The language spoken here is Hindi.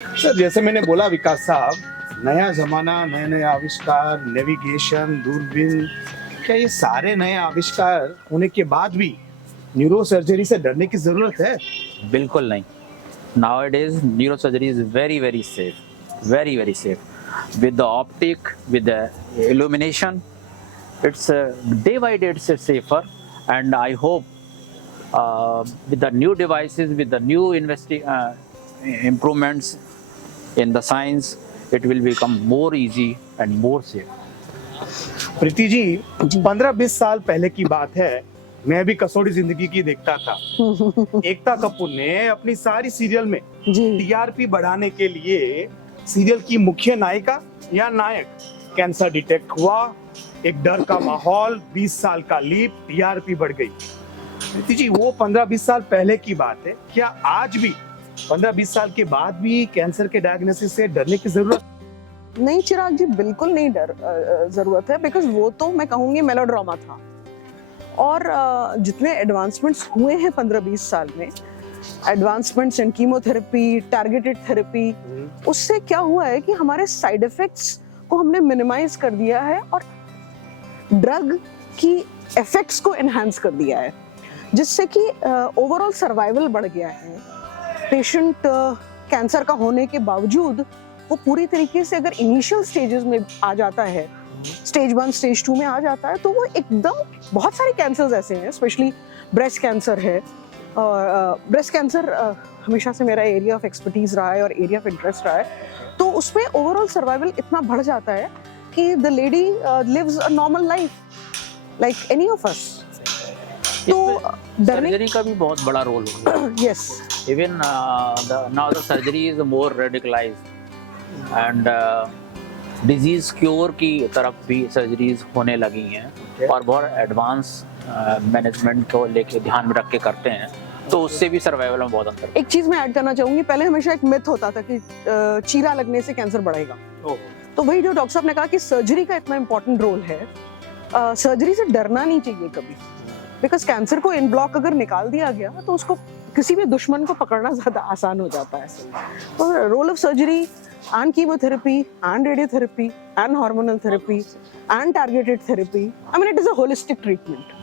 सर जैसे मैंने बोला विकास साहब, नया जमाना, नए नए आविष्कार, नेविगेशन, दूरबीन, क्या ये सारे नए आविष्कार होने के बाद भी न्यूरो सर्जरी से डरने की जरूरत है? बिल्कुल नहीं। Nowadays, neurosurgery is very safe, very safe. With the optic, with the illumination, it's day by day it's safer. And I hope with the new devices, with the new improvements in the science, it will become more easy and more safe. Preeti ji, 15-20 साल पहले की बात है, मैं भी कसौटी जिंदगी की देखता था। एकता कपूर ने अपनी सारी सीरियल में टीआरपी बढ़ाने के लिए सीरियल की मुख्य नायिका या नायक, कैंसर डिटेक्ट हुआ, एक डर का माहौल, 20 साल का लीप, टीआरपी बढ़ गई। प्रीति जी, वो 15-20 साल पहले की बात है, क्या आज भी 15-20 साल के बाद भी कैंसर के डायग्नोसिस से डरने की जरूरत? नहीं चिराग जी, बिल्कुल नहीं जरूरत है, बिकॉज वो तो मैं कहूंगी मेलोड्रामा था। और जितने एडवांसमेंट्स हुए हैं 15-20 साल में, एडवांसमेंट्स इन कीमोथेरेपी, टारगेटेड थेरेपी, उससे क्या हुआ है कि हमारे साइड इफेक्ट्स को हमने मिनिमाइज कर दिया है और ड्रग की इफेक्ट्स को एनहांस कर दिया है, जिससे कि ओवरऑल सर्वाइवल बढ़ गया है। पेशेंट कैंसर का होने के बावजूद वो पूरी तरीके से अगर इनिशियल स्टेजेस में आ जाता है, स्टेज 1 स्टेज 2 में आ जाता है, तो वो एकदम, बहुत सारे कैंसर्स ऐसे हैं, स्पेशली ब्रेस्ट कैंसर है। और ब्रेस्ट कैंसर हमेशा से मेरा एरिया ऑफ एक्सपर्टीज रहा है और एरिया ऑफ इंटरेस्ट रहा है। तो उसमें ओवरऑल सर्वाइवल इतना बढ़ जाता है कि the lady lives a normal life like any of us. तो सर्जरी का भी बहुत बड़ा रोल हो गया। Yes, Even now the surgery is more radicalized and disease cure की तरफ भी सर्जरीज होने लगी हैं और बहुत एडवांस मैनेजमेंट को लेके ध्यान में रख के करते हैं, तो उससे भी सर्वाइवल में बहुत अंतर। एक चीज मैं ऐड करना चाहूंगी, पहले हमेशा एक मिथ होता था कि चीरा लगने से कैंसर बढ़ेगा। तो वही जो डॉक्टर साहब ने कहा कि सर्जरी का इतना इंपॉर्टेंट रोल है, सर्जरी से डरना नहीं चाहिए कभी, बिकॉज कैंसर को इन ब्लॉक अगर निकाल दिया गया तो उसको किसी भी दुश्मन को पकड़ना ज्यादा आसान हो जाता है। तो role of surgery and chemotherapy and radiotherapy and hormonal therapy and targeted therapy, I mean, it is a holistic treatment.